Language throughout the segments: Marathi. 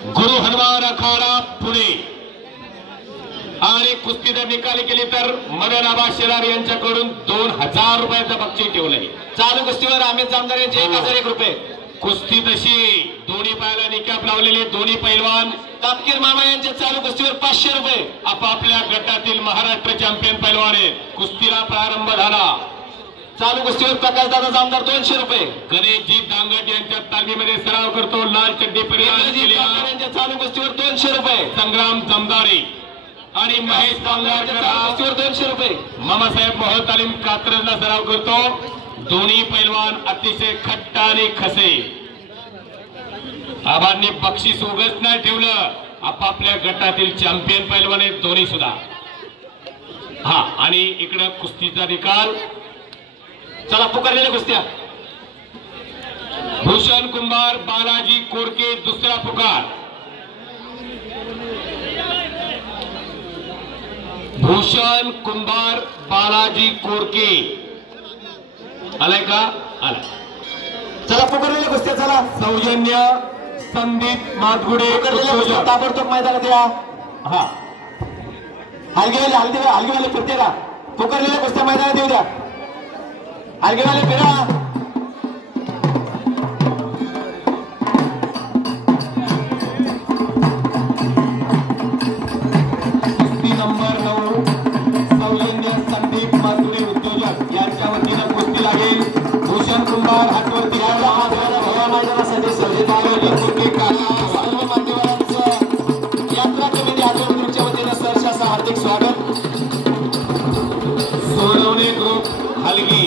गुरु हनुमान अखाडा पुणे आणि कुस्ती जर निकाली केली तर मदन आबा शेलार यांच्याकडून 2000 रुपयाचं बक्षीस ठेवलंय। चालू कुस्तीवर अमित जामदार यांचे 1001 रुपये। कुस्ती तशी दोन्ही पायाला निकाप लावलेले दोन्ही पैलवान तापकीर मामा यांच्या चालू कुस्तीवर 500 रुपये। आपापल्या गटातील महाराष्ट्र चॅम्पियन पैलवान आहेत। कुस्तीला प्रारंभ झाला। चालू कुस्तीवर प्रकाशदादा जामदार 200 रुपये। गणेशजी दांगट यांच्या तालमीमध्ये सराव करतो लाल चड्डी परिधान यांच्या चालू कुस्तीवर 200 रुपये। संग्राम जमदारे आणि महेश दांगटकर कुस्तीवर 200 रुपये। मामासाहेब मोहोळ तालीम कात्रजला सराव करतो। दोन्ही पैलवान अतिशय खट्ट आणि खसे। आबांनी बक्षीस उगाच नाही ठेवलं। आपापल्या गटातील चॅम्पियन पैलवान आहेत दोन्ही सुद्धा। हा आणि इकडे कुस्तीचा निकाल चला पुकारलेल्या कुस्त्या। भूषण कुंभार बालाजी कोरके दुसरा पुकार। भूषण कुंभार बालाजी कोरके आलाय का? आला। चला पुकारलेल्या कुस्त्या चला। सौजन्य संदीप मातगुडे ताबडतोब मैदानात या। हा हलगेवाले फिरते का? पुकारलेल्या कुस्त्या मैदानात येऊ द्या। हलगेवाले फिरा। कुस्ती नंबर 9 सौजन्य संदीप मातगुडे उद्योजक यांच्या वतीनं कुस्ती लागेल। भूषण कुंभार हातवरती मैदानासाठी सर्व मान्यवरांचं यात्रा कमिटी हातवरच्या वतीनं सहर्ष हार्दिक स्वागत। सोनवणे ग्रुप हलगी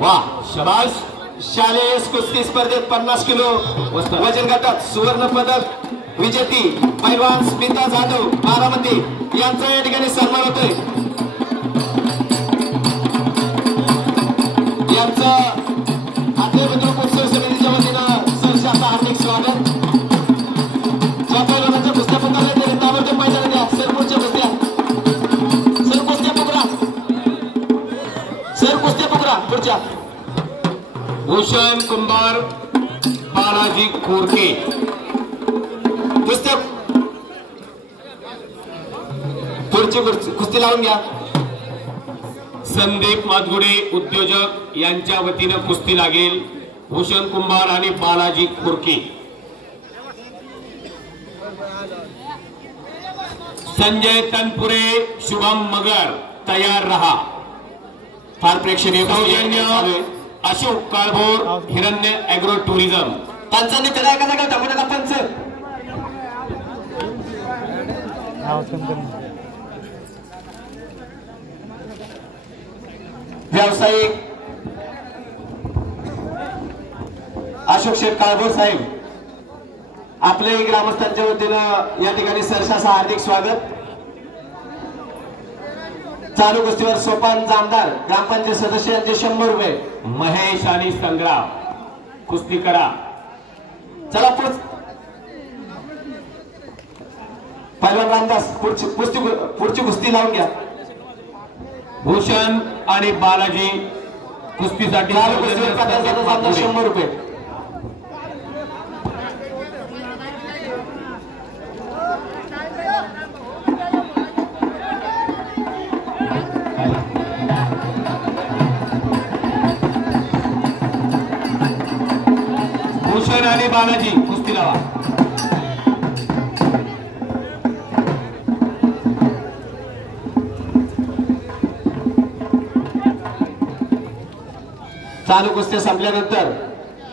वाह शाबाश। शालेय कुस्ती स्पर्धेत 50 किलो वजन गटात सुवर्ण पदक विजेती पैलवान स्मिता जाधव बारामती यांचा या ठिकाणी सन्मान होतोय। यांचं आठवे बुद्रुक उत्सव समितीच्या वतीनं सहर्ष हार्दिक स्वागत। ज्या पैलवानाच्या कुस्त्या पुकारल्या तरी ताबडतोब मैदानात या। सर पुढच्या कुस्त्या सर कुस्त्या पुकरा सर कुस्त्या पुकरा पुढच्या। भूषण कुंभार बालाजी कोरके कुस्त्या पुढची कुस्ती लावून घ्या। संदीप मातगुडे उद्योजक यांच्या वतीनं कुस्ती लागेल। भूषण कुंभार आणि बालाजी कोरके। संजय तनपुरे शुभम मगर तयार रहा। फार प्रेक्षणीय सौजन्य अशोक काळभोर हिरण्य ॲग्रो टुरिझम। पंचांनी त्याला एका जागा टाकू नका। पंच व्यावसायिक अशोक शेठ काळभोर साहेब आपले ग्रामस्थांच्या वतीनं या ठिकाणी सहर्ष हार्दिक स्वागत। चालू कुस्तीवर सोपान जामदार ग्रामपंचायत सदस्य यांचे 100 रुपये। महेश आणि संग्राम कुस्ती करा। चला पहिलवान रामदास पुढची कुस्ती लावून घ्या। भूषण आणि बालाजी कुस्तीसाठी 100 रुपये। भूषण आणि बालाजी कुस्ती लावा। चालू कुस्त्या संपल्यानंतर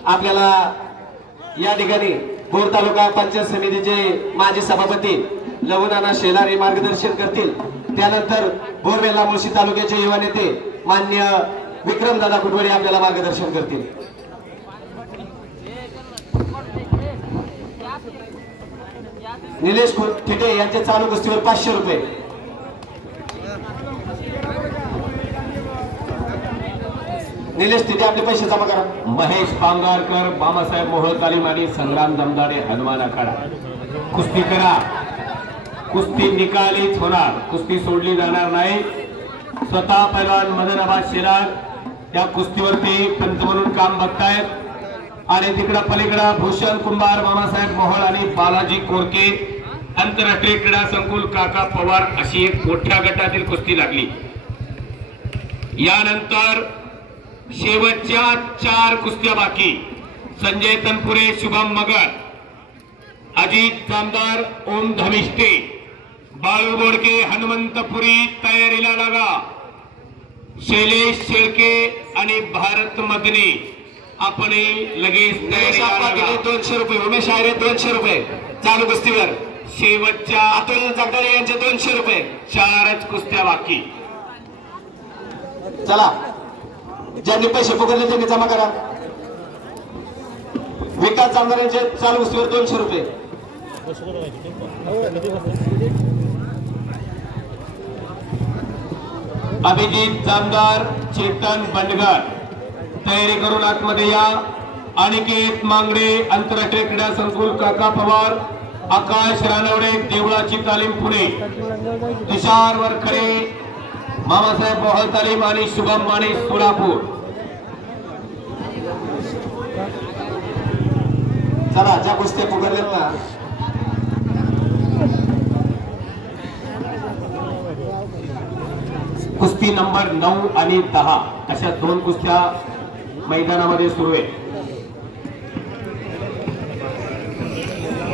आपल्याला या ठिकाणी भोर तालुका पंचायत समितीचे माजी सभापती लवनाना शेलार हे मार्गदर्शन करतील। त्यानंतर भोरवेला मुळशी तालुक्याचे युवा नेते मान्य विक्रमदादा कुटवडे आपल्याला मार्गदर्शन करतील। निलेश थिटे यांच्या चालू कुस्तीवर 500 रुपये। निलेश तिथे आपले पैसे जमा करा। महेश पांगारकर बाबासाहेब मोहोळ तालीम आणि संग्राम जमदारे हनुमान आखाडा कुस्ती करा। कुस्ती निकालीच होणार। कुस्ती सोडली जाणार नाही। स्वतः पैलवान मदन आबा शेलार त्या कुस्तीवरती पंच म्हणून काम बघतायत। आणि तिकडं पलीकडं भूषण कुंभार, मामासाहेब मोहोळ आणि बालाजी कोरके आंतरराष्ट्रीय क्रीडा संकुल काका पवार अशी एक मोठ्या गटातील कुस्ती लागली। यानंतर शेवटच्या 4 कुस्त्या बाकी। संजय तनपुरे, शुभम मगर, अजित जामदार, ओम धमिष्टे, बाळू बोडके, हनुमंतपुरी तयारीला लागा। शैलेश शेळके आणि भारत मदने आपण लगेच तयारीला लागा। 200 रुपये, उमेश आयरे 200 रुपये चालू कुस्तीवर। शेवटच्या अतुल जगदाळे यांचे 200 रुपये। 4च कुस्त्या बाकी। चला, ज्यांनी पैसे फुकवले त्यांनी जमा करा। विकास जामदार यांचे चालू कुस्तीवर 200 रुपये। अभिजित जामदार, चेतन बंडगर तयारी करून आतमध्ये या। अनिकेत मांगडे, आंतरराष्ट्रीय क्रीडा संकुल काका पवार, आकाश रानवडे, देवळाची तालीम पुणे, तुषार वरखडे, मामासाहेब मोहोळ तालीम आणि शुभम माने सोलापूर। चला, ज्या कुस्त्या पुकारल्यात ना कुस्ती नंबर 9 आणि 10 अशा 2 कुस्त्या मैदानामध्ये सुरू आहे।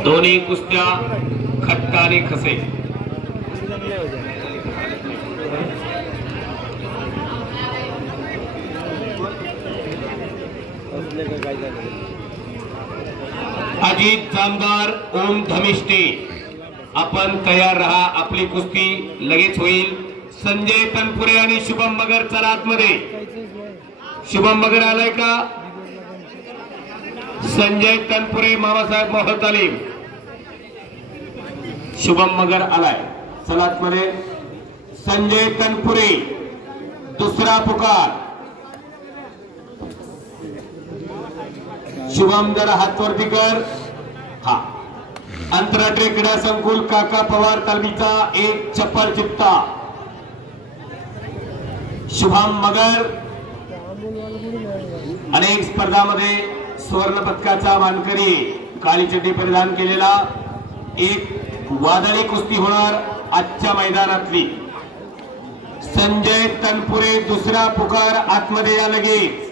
दोन्ही कुस्त्या खट्टा आणि खसे। अजित जामदार, ओम धमिष्टे आपण तयार राहा, आपली कुस्ती लगेच होईल। संजय तनपुरे आणि शुभम मगर चला आतमध्ये। शुभम मगर आलाय का? संजय तनपुरे, मामासाहेब मोहोळ तालीम, शुभम मगर आलाय, चला आतमध्ये। संजय तनपुरे दुसरा पुकार। शुभम जरा हातवरती कर। हा, आंतरराष्ट्रीय क्रीडा संकुल काका पवार तालमीचा एक चप्पल चित्ता शुभम मगर अनेक स्पर्धांमध्ये स्वर्ण पदकाचा मानकरी, काळी चड्डी परिधान केलेला। एक वादळी कुस्ती होणार आजच्या मैदानातली। संजय तनपुरे दुसरा पुकार, आतमध्ये या लगेच।